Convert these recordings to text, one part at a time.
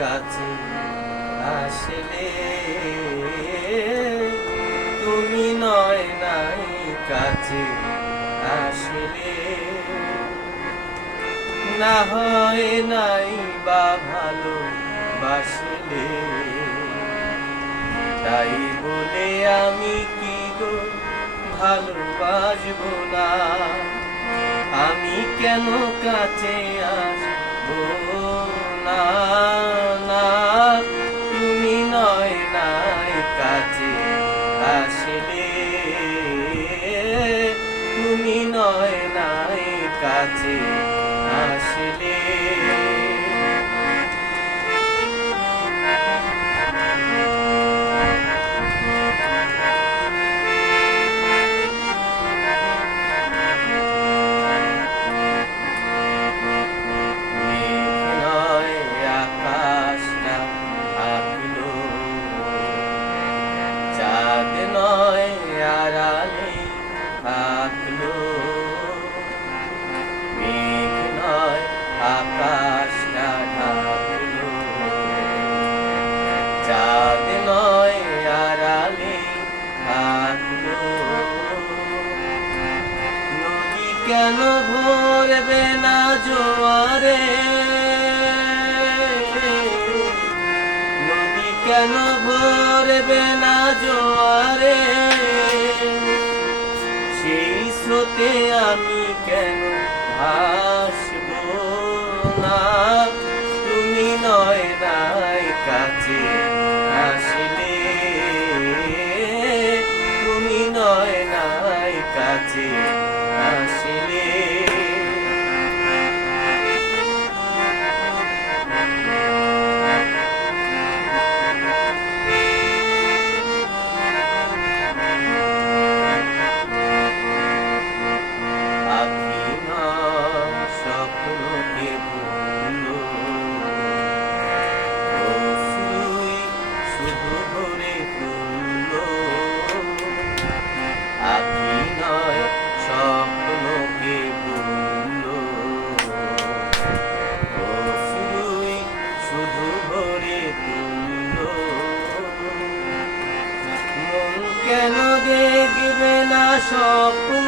কাছে আসলে, তুমি নয় নাই কাছে আসলে। না হয় নাই বা ভালো বাসলে, তাই বলে আমি কি গো ভালোবাসবো না? আমি কেন কাছে আসব? না না তুমি নয় নাই কাছে আসলে। তুমি নয় নাই কাছে আসলে। আকাশটা কেন ভরবে না জোয়ারে? নদী কেন ভরবে না জোয়ারে? কাছে আসলে স্বপ্ন।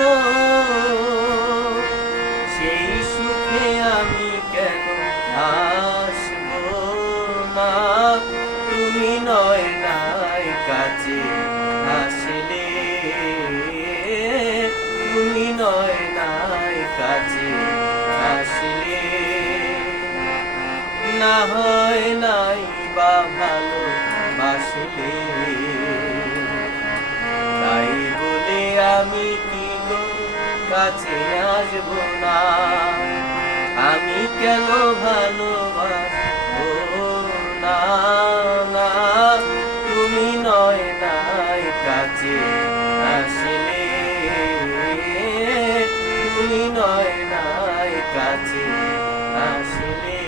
সেই সুখে আমি কেন আসব না? তুমি নয় নাই কাছে আসলে। তুমি নয় নাই কাছে আসলে। না হয় নাই বা ভালো বাসলে কাছে আসব না আমি কেন ভালোবাসবো? না না, তুমি নয় নাই কাছে আসলে। তুমি নয় নাই কাছে আসলে।